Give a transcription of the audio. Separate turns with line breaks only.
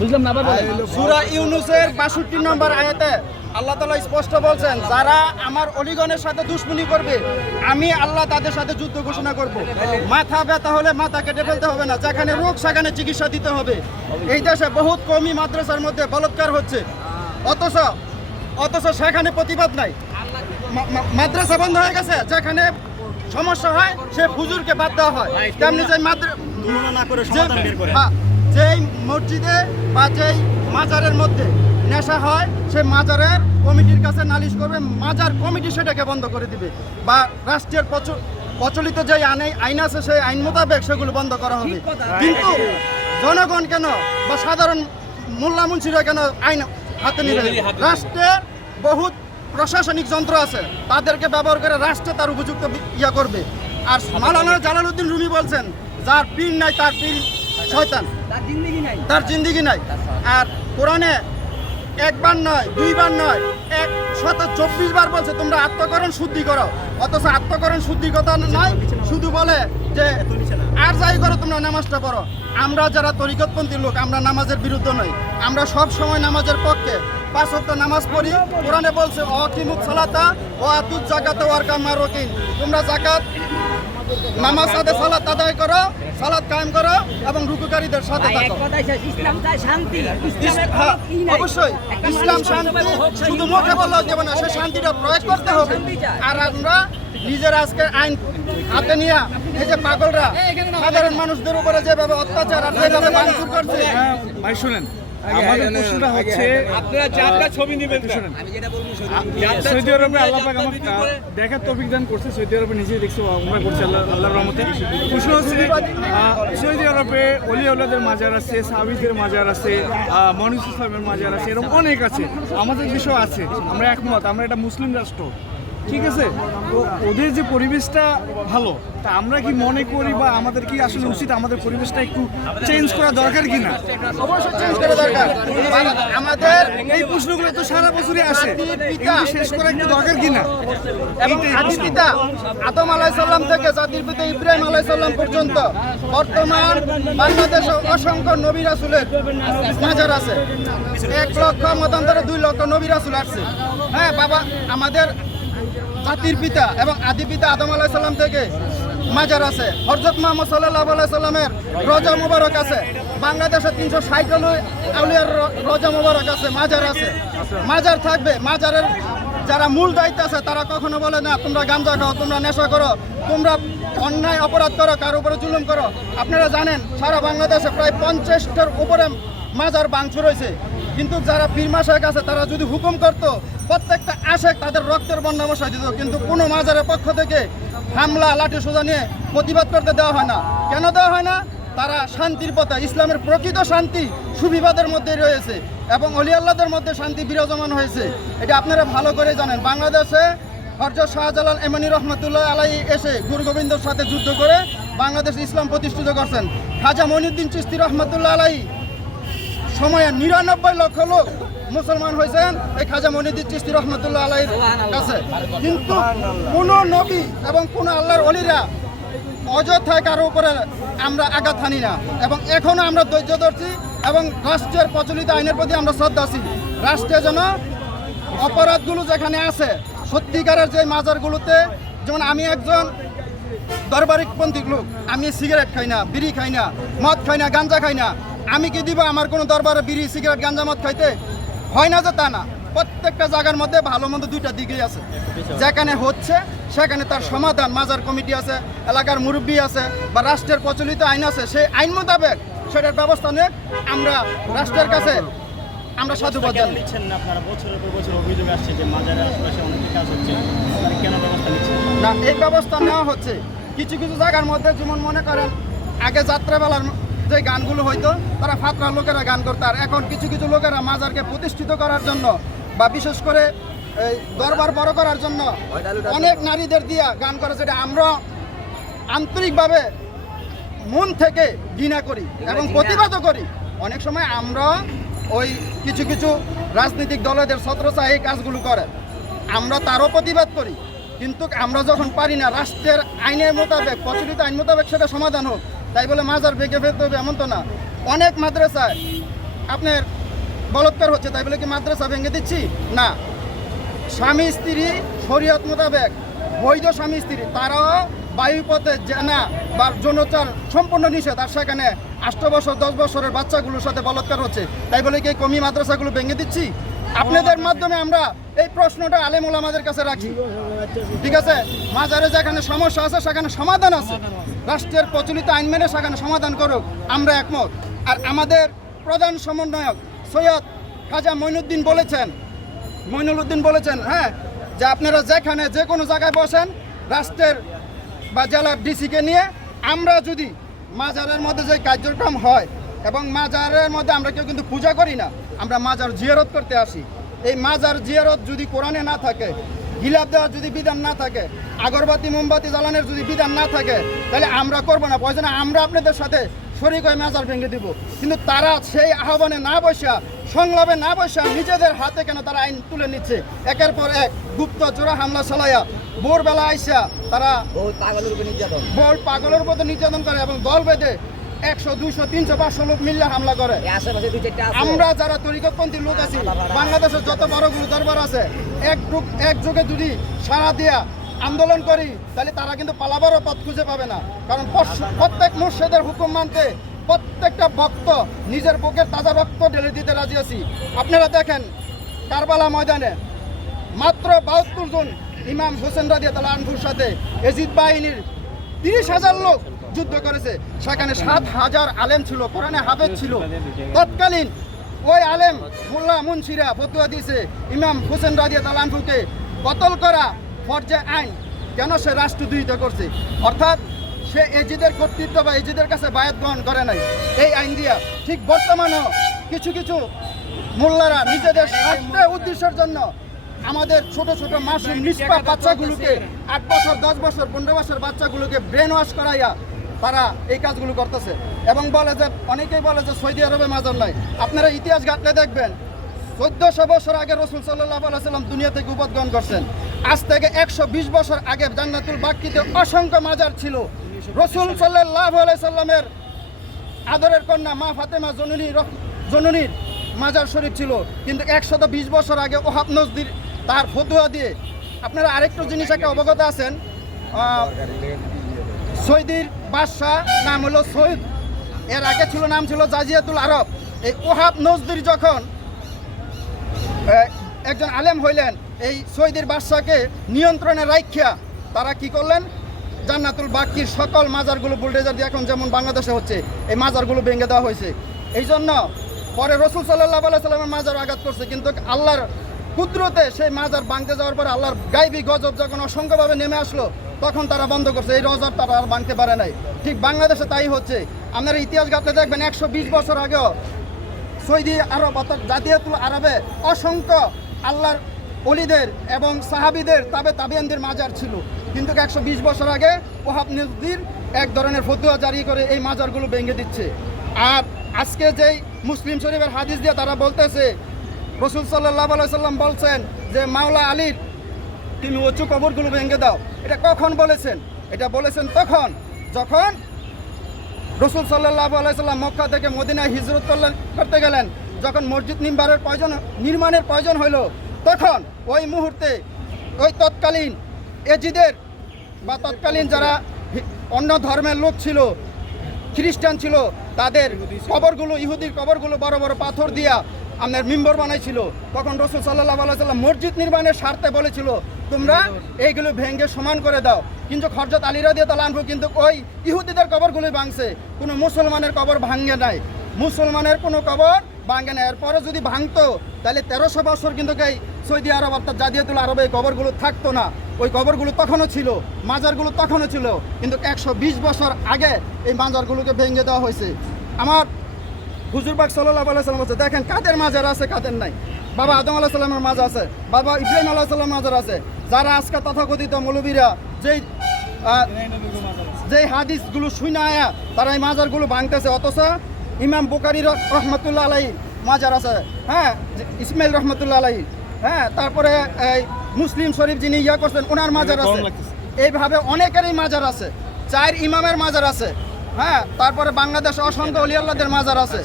বুঝলাম না আবার বলেন।
ইউনুসের 62 নম্বর আয়াতে আল্লাহ তাআলা স্পষ্ট বলছেন যারা আমার অলিগণের সাথে দুশ্মনী করবে আমি আল্লাহ তাদের সাথে যুদ্ধ ঘোষণা করব। মাথা ব্যথা হলে মাথা কেটে ফেলতে হবে না যেখানে রোগ সেখানে চিকিৎসা দিতে হবে। এই দেশে বহুত কমি মাদ্রাসার মধ্যে বলৎকার হচ্ছে। অথচ অথচ সেখানে প্রতিবাদ নাই। মাদ্রাসা বন্ধ হয়ে গেছে যেখানে সমস্যা হয় সে হুজুরকে বাদ দেওয়া হয়। তেমনি যে মাদ্রা
তুলনা করে সমাধান বের করে
হ্যাঁ, যেই মসজিদে বা যেই মাজারের মধ্যে নেশা হয় সে মাজারের কমিটির কাছে নালিশ করবে মাজার কমিটি সেটাকে বন্ধ করে দিবে। বা রাষ্ট্রের প্রচ- প্রচলিত যে আইন আইন আছে সেই আইন মোতাবেক সেগুলো বন্ধ করা হবে। কিন্তু জনগণ কেন বা সাধারণ মোল্লা মুন্সিরা কেন আইন হাতে নিবে? রাষ্ট্রের বহুত প্রশাসনিক যন্ত্র আছে। তাদেরকে ব্যবহার করে রাষ্ট্র তার উপযুক্ত ইয়া করবে। আর মালানা জালালউদ্দিন রুমি বলছেন যার পীর নাই তার পীর শয়তান। তার জিন্দিগি নাই। আর কোরআনে একবার নয় দুইবার নয় এক শত চব্বিশ বার বলছে তোমরা আত্মকরণ শুদ্ধি করো। অথচ আত্মকরণ শুদ্ধি কথা নয় শুধু বলে যে আর যাই করো তোমরা নামাজটা পড়ো। আমরা যারা তরিকতপন্থী লোক আমরা নামাজের বিরুদ্ধে নই। আমরা সব সময় নামাজের পক্ষে। পাঁচ ওয়াক্ত নামাজ পড়ি। কোরআনে বলছে অকিমুক সালাতা ও আতুজ জাকাত ওয়ার কামার রকিন তোমরা জাকাত নামাজ সাথে সালাত আদায় করো সালাত কায়েম করো এবং রুকুকারীদের সাথে থাকো।
ইসলাম চায় শান্তি।
হ্যাঁ। অবশ্যই ইসলাম শান্তি শুধু মুখে বললেও যাবে না সে শান্তিটা প্রয়োগ করতে হবে। আর আমরা নিজের আজকে আইন হাতে নিয়ে এই যে পাগলরা সাধারণ মানুষদের উপরে যেভাবে অত্যাচার আর যেভাবে ভাঙচুর করছে
হ্যাঁ, ভাই শুনেন আমাদের প্রশ্নটা হচ্ছে
আপনারা চারটা ছবি নেবেন
শুনেন।
আমি যেটা বলব
সৌদি আরবে আল্লাহ পাক আমার দেখার তৌফিক দান করছে সৌদি আরবে নিজেই দেখছি আমরা করছি আল্লাহ আল্লাহর রহমতে। প্রশ্ন হচ্ছে সৌদি আরবে। অলি আউলাদের মাজার আছে সাবিদের মাজার আছে আহ, মনিস ইসলামের মাজার আছে এরকম অনেক আছে। আমাদের দেশেও আছে। আমরা একমত আমরা এটা মুসলিম রাষ্ট্র। ঠিক আছে? তো ওদের যে পরিবেশটা ভালো তা আমরা কি মনে করি বা আমাদের কি আসলে উচিত আমাদের পরিবেশটা একটু চেঞ্জ করা দরকার কি না
অবশ্যই চেঞ্জ করা দরকার। আমাদের
এই প্রশ্নগুলো তো সারা বছরই আসে। শেষ করা একটু দরকার কি না
এবং আদি পিতা আদম আলাইসাল্লাম থেকে জাতির পিতা ইব্রাহিম আলাইসাল্লাম পর্যন্ত বর্তমান বাংলাদেশে অসংখ্য নবী রাসুলের মাজার আছে। এক লক্ষ মতান্তরে দুই লক্ষ নবী রাসুল আসছে। হ্যাঁ বাবা আমাদের জাতির পিতা এবং আদি পিতা আদম আলাইসাল্লাম থেকে মাজার আছে। হরজত মোহাম্মদ সাল্লাহ আলাইসাল্লামের রজা মুবারক আছে। বাংলাদেশে তিনশো ষাট আউলিয়ার রজা মুবারক আছে, মাজার আছে। মাজার থাকবে, মাজারের যারা মূল দায়িত্ব আছে, তারা কখনো বলে, না, তোমরা গাঞ্জা খাও, তোমরা নেশা করো, তোমরা অন্যায় অপরাধ করো, কার উপরে জুলুম করো। আপনারা জানেন, সারা বাংলাদেশে প্রায় পঞ্চাশটার উপরে মাজার ভাঙচুর রয়েছে কিন্তু যারা পীর মাসাক আছে, তারা যদি হুকুম করতো প্রত্যেকটা আশেক তাদের রক্তের বন্যা বসাই দিত, কিন্তু কোনো মাজারের পক্ষ থেকে হামলা, লাঠি সোজা নিয়ে প্রতিবাদ করতে দেওয়া হয় না। কেন দেওয়া হয় না? তারা শান্তির পথে, ইসলামের প্রকৃত শান্তি সুবিবাদের মধ্যে রয়েছে এবং অলি আল্লাহদের মধ্যে শান্তি বিরাজমান হয়েছে। এটা আপনারা ভালো করে জানেন। বাংলাদেশে হরজত শাহজালাল এমানি রহমতুল্লাহ আলাই এসে গুরু গোবিন্দর সাথে যুদ্ধ করে বাংলাদেশ ইসলাম প্রতিষ্ঠিত করছেন। খাজা মনিউদ্দিন চিস্তি রহমতুল্লাহ আলাই সময়ে নিরানব্বই লক্ষ লোক মুসলমান হয়েছেন এই খাজা মনিউদ্দিন চিস্তি রহমতুল্লাহ আলাইয়ের কাছে। কিন্তু কোন নবী এবং কোন আল্লাহর অলিরা অযথায় কারও উপরে আমরা আঘাত হানি না। এবং এখনও আমরা ধৈর্য ধরছি এবং রাষ্ট্রের প্রচলিত আইনের প্রতি আমরা শ্রদ্ধাশীল রাষ্ট্রে যেন অপরাধগুলো যেখানে আছে সত্যিকারের যে মাজারগুলোতে যেমন আমি একজন দরবারিকপন্থী লোক আমি সিগারেট খাই না বিড়ি খাই না মদ খাই না গাঞ্জা খাই না। আমি কি দিব আমার কোনো দরবারে বিড়ি সিগারেট গাঞ্জা মদ খাইতে? হয় না যে তা না প্রত্যেকটা জায়গার মধ্যে ভালো মন্দ দুইটা দিকেই আছে। যেখানে হচ্ছে সেখানে তার সমাধান। মাজার কমিটি আছে এলাকার মুরব্বী আছে বা রাষ্ট্রের প্রচলিত আইন আছে সেই আইন মোতাবেক সেটার ব্যবস্থা নিয়ে আমরা রাষ্ট্রের কাছে আমরা সাধুবাদ
নিচ্ছেন না আপনারা? বছরের পর বছর অভিযোগ আসছে যে মাজারের আশেপাশে অনেক কাজ হচ্ছে। আপনারা কেন ব্যবস্থা নিচ্ছেন?
না এই ব্যবস্থা নেওয়া হচ্ছে। কিছু কিছু জায়গার মধ্যে যেমন মনে করেন আগে যাত্রাবেলার যে গানগুলো হইতো তারা ফাতরা লোকেরা গান করতো আর এখন কিছু কিছু লোকেরা মাজারকে প্রতিষ্ঠিত করার জন্য বা বিশেষ করে এই দরবার বড় করার জন্য অনেক নারীদের দিয়া গান করে যেটা আমরা আন্তরিকভাবে মন থেকে ঘৃণা করি এবং প্রতিবাদও করি। অনেক সময় আমরা ওই কিছু কিছু রাজনৈতিক দলেদের ছত্রচা এই কাজগুলো করে। আমরা তারও প্রতিবাদ করি। কিন্তু আমরা যখন পারি না রাষ্ট্রের আইনের মোতাবেক প্রচলিত আইন মোতাবেক সেটা সমাধান হোক তাই বলে মাজার ভেঙে ফেলতে হবে, এমন তো না। অনেক মাদ্রাসায় আপনার বলৎকার হচ্ছে, তাই বলে কি মাদ্রাসা ভেঙে দিচ্ছি? না। স্বামী স্ত্রী শরীয়ত মোতাবেক বৈধ স্বামী স্ত্রী, তারাও বায়ুপথে জানা বা যৌনচার সম্পূর্ণ নিষেধ। আর সেখানে আষ্ট বছর, দশ বছরের বাচ্চাগুলোর সাথে বলৎকার হচ্ছে। তাই বলে কি কমি মাদ্রাসাগুলো ভেঙে দিচ্ছি? আপনাদের মাধ্যমে আমরা এই প্রশ্নটা আলেমুল আমাদের কাছে রাখি। ঠিক আছে? মাজারে যেখানে সমস্যা আছে, সেখানে সমাধান আছে। রাষ্ট্রের প্রচলিত আইন মেনে সেখানে সমাধান করুক। আমরা একমত। আর আমাদের প্রধান সমন্বয়ক সৈয়দ খাজা মইনুদ্দিন বলেছেন মইনুল উদ্দিন বলেছেন হ্যাঁ যে আপনারা যেখানে যে কোনো জায়গায় বসেন, রাষ্ট্রের বা জেলার ডিসিকে নিয়ে, আমরা যদি মাজারের মধ্যে যে কার্যক্রম হয় এবং মাজারের মধ্যে আমরা কেউ কিন্তু পূজা করি না আমরা মাজার জিয়ারত করতে আসি। এই মাজার জিয়ারত যদি কোরআনে না থাকে গিলাপ দেওয়ার যদি বিধান না থাকে আগরবাতি মোমবাতি জ্বালানোর যদি বিধান না থাকে তাহলে আমরা করব না। প্রয়োজনে আমরা আপনাদের সাথে শরিক হয়ে মাজার ভেঙে দিব। কিন্তু তারা সেই আহ্বানে না বসা সংলাপে না বসা নিজেদের হাতে কেন তারা আইন তুলে নিচ্ছে? একের পর এক গুপ্ত চোরা হামলা চালাইয়া ভোরবেলা আইসা তারা পাগলের উপর বল পাগলের মতো নির্যাতন করে এবং দল বেঁধে একশো দুশো তিনশো পাঁচশো লোক মিললে হামলা করে। আমরা যারা তরিকতপন্থী লোক আছি বাংলাদেশের যত বড়গুলো দরবার আছে এক গ্রুপ এক যুগে যদি সারা দিয়া আন্দোলন করি তাহলে তারা কিন্তু পালাবারও পথ খুঁজে পাবে না। কারণ প্রত্যেক মুর্শেদের হুকুম মানতে প্রত্যেকটা ভক্ত নিজের বুকের তাজা রক্ত ঢেলে দিতে রাজি আছি। আপনারা দেখেন কারবালা ময়দানে মাত্র বাহাত্তর জন ইমাম হোসেন রাদিয়া তালা আনফুর সাথে এজিদ বাহিনীর তিরিশ হাজার লোক যুদ্ধ করেছে। সেখানে সাত হাজার আলেম ছিল, কোরআনে হাফেজ ছিল। তৎকালীন ওই আলেম মোল্লা মুন্সিরা ফতুয়া দিয়েছে, ইমাম হোসেন রাদিয়া তালা আনফুকে কতল করা ফরজে আইন কেন সে রাষ্ট্রদ্রোহিতা করছে? অর্থাৎ সে এজিদের কর্তৃত্ব বা এজিদের কাছে বায়াত গ্রহণ করে নাই। এই আইন দিয়া ঠিক বর্তমানেও কিছু কিছু মোল্লারা নিজেদের স্বার্থের উদ্দেশ্যের জন্য আমাদের ছোট ছোট মাসুম নিষ্পাপ বাচ্চাগুলোকে আট বছর, দশ বছর, পনেরো বছর বাচ্চাগুলোকে ব্রেন ওয়াশ করাইয়া তারা এই কাজগুলো করতেছে। এবং বলে যে, অনেকেই বলে যে, সৌদি আরবে মাজার নাই। আপনারা ইতিহাস ঘাটলে দেখবেন, চোদ্দশো বছর আগে রসুল সাল্লাহ সাল্লাম দুনিয়া থেকে উপদ্রহণ করছেন। আজ থেকে একশো বিশ বছর আগে জান্নাতুল বাক্কিতে অসংখ্য মাজার ছিল। রসুল সাল্লাহ সাল্লামের আদরের কন্যা মা ফাতেমা জননী জননীর মাজার শরীফ ছিল। কিন্তু একশত বিশ বছর আগে ওহাব নজদির তার ফতুয়া দিয়ে, আপনারা আরেকটু জিনিস একটা অবগত আছেন সৈদির বাদশাহ, নাম হলো সৈদ এর আগে ছিল, নাম ছিল জাজিয়াতুল আরব। এই ওহাব নজদির যখন একজন আলেম হইলেন, এই সৈদির বাদশাকে নিয়ন্ত্রণে রাখিয়া তারা কি করলেন? জান্নাতুল বাক্কির সকল মাজারগুলো বুলডেজার দিয়ে এখন যেমন বাংলাদেশে হচ্ছে, এই মাজারগুলো ভেঙে দেওয়া হয়েছে। এই জন্য পরে রসুল সাল্লাহ সাল্লামের মাজার আঘাত করছে, কিন্তু আল্লাহর কুদরতে সেই মাজার ভাঙতে যাওয়ার পরে আল্লাহর গাইবি গজব যখন অসংখ্যভাবে নেমে আসলো তখন তারা বন্ধ করছে, এই রজার তারা আর ভাঙতে পারে নাই। ঠিক বাংলাদেশে তাই হচ্ছে। আপনারা ইতিহাস ঘাটলে দেখবেন, একশো বিশ বছর আগেও সৌদি আরব অর্থাৎ জাতীয়তুল আরবে অসংখ্য আল্লাহর অলিদের এবং সাহাবিদের তাবে তাবিয়ানদের মাজার ছিল। কিন্তু একশো বিশ বছর আগে ওহাব নজদির এক ধরনের ফতুয়া জারি করে এই মাজারগুলো ভেঙে দিচ্ছে। আর আজকে যেই মুসলিম শরীফের হাদিস দিয়ে তারা বলতেছে, রসুল সাল্লাহ সাল্লাম বলছেন যে, মাওলা আলীর তুমি উঁচু কবরগুলো ভেঙে দাও। এটা কখন বলেছেন? এটা বলেছেন তখন। যখন রসুল সাল্লাহ আলাইসাল্লাম মক্কা থেকে মদিনায় হিজরত করতে গেলেন, যখন মসজিদ নির্মাণের প্রয়োজন নির্মাণের প্রয়োজন হলো তখন ওই মুহূর্তে ওই তৎকালীন এজিদের বা তৎকালীন যারা অন্য ধর্মের লোক ছিল, খ্রিস্টান ছিল, তাদের কবরগুলো, ইহুদির কবরগুলো বড় বড় পাথর দিয়া আপনার মিম্বর বানাইছিল, তখন রসুল সাল্লাহ আলাইসাল্লাম মসজিদ নির্মাণের স্বার্থে বলেছিল, তোমরা এইগুলো ভেঙ্গে সমান করে দাও। কিন্তু খরজত আলীরা দিয়ে তালানভু কিন্তু ওই ইহুদিদের কবরগুলোই ভাঙছে। কোনো মুসলমানের কবর ভাঙে নাই। মুসলমানের কোনো কবর ভাঙে না এরপরে যদি ভাঙতো, তাহলে তেরোশো বছর কিন্তু এই সৌদি আরব অর্থাৎ জাদিয়াতুল আরবে এই কবরগুলো থাকতো না। ওই কবরগুলো তখনও ছিল, মাজারগুলো তখনও ছিল। কিন্তু একশো বিশ বছর আগে এই মাজারগুলোকে ভেঙে দেওয়া হয়েছে। আমার হুজুরবাগ সাল্লাহ আলাইসাল্লাম আছে দেখেন কাদের মাজার আছে কাদের নাই। বাবা আদম আলাহ সাল্লামের মাজার আছে বাবা ইব্রাহিম আলাহ সাল্লাম মাজার আছে। যারা আজকে তথাকথিত মৌলবীরা যেই যেই হাদিসগুলো শুনে আয়া তারা এই মাজারগুলো ভাঙতেছে। অথচ ইমাম বুকারি রহমতুল্লাহ আলাই মাজার আছে। হ্যাঁ ইসমাইল রহমতুল্লাহ আলাই হ্যাঁ তারপরে এই মুসলিম শরীফ যিনি ইয়া করছেন ওনার মাজার আছে। এইভাবে অনেকেরই মাজার আছে। চার ইমামের মাজার আছে। হ্যাঁ তারপরে বাংলাদেশ অসংখ্য অলিয়াল্লাদের মাজার আছে।